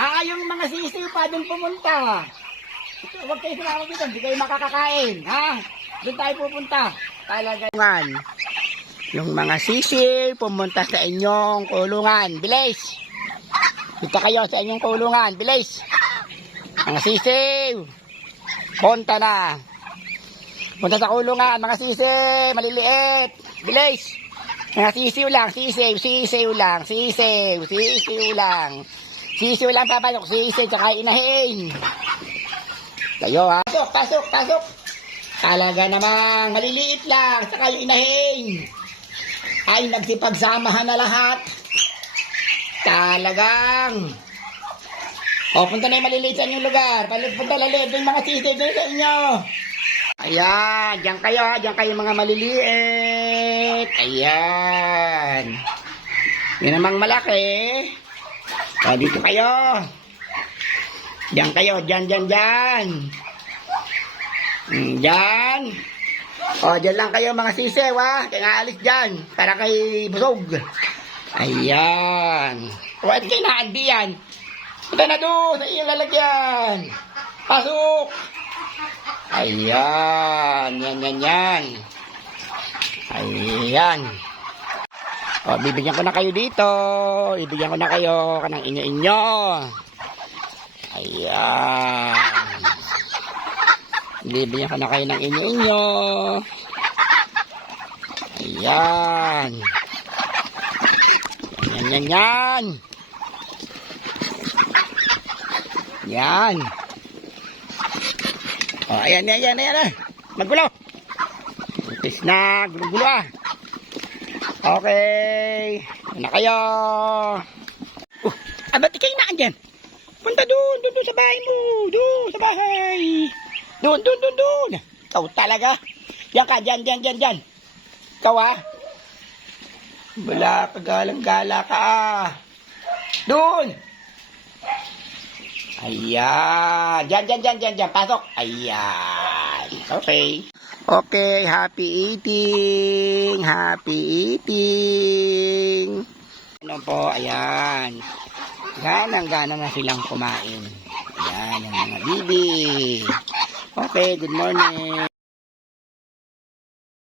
Yung mga sisiw pa doon pumunta. Huwag kayo sumama dito, hindi kayo makakakain, ha? Doon tayo pupunta. Talaga. Yung mga sisiw pumunta sa inyong kulungan. Bilis! Dito kayo sa inyong kulungan. Bilis! Mga sisiw! Punta na! Punta sa kulungan, mga sisiw! Maliliit! Bilis! Mga sisiw lang, sisiw lang, sisiw lang. Sisiw lang papasok, sisiw tsaka inahin. Kayo ha? Pasok! Talaga namang maliliit lang, tsaka yung inahin. Ay, nagsipagsamahan na lahat. Talagang. Punta na yung maliliit sa inyong lugar. Punta lalit yung mga sisiw doon sa inyo. Ayan, diyan kayo mga maliliit. Ayan. Yan namang malaki. Dito kayo. Diyan kayo, diyan. Diyan. Diyan lang kayo mga sisew ha. Kaya nga alis diyan. Para kay busog. Ayan. Huwag kayo naandi yan. Punta na doon sa iyong lalagyan. Pasok. Ayan. Yan. Ayan. Bibigyan ko na kayo dito. Ibigyan ko na kayo kanang inyo. Ayan. Bibigyan ko na kayo ng inyo. Ayan. Yan. Yan. Ayan. Maggulo. Umpis na. Gulo ah. Okay. Na kayo. Ba't kayo naan dyan? Punta doon sa bahay mo. Doon sa bahay. Doon. Ikaw talaga. Yan ka, dyan. Ikaw ah. Wala ka, galang-gala ka. Doon. Ayan. Dyan. Pasok. Ayan. Okay, happy eating. Ano po, ayan. Ganang-gana na silang kumain. Ayan, yung mga bibi. Okay, good morning.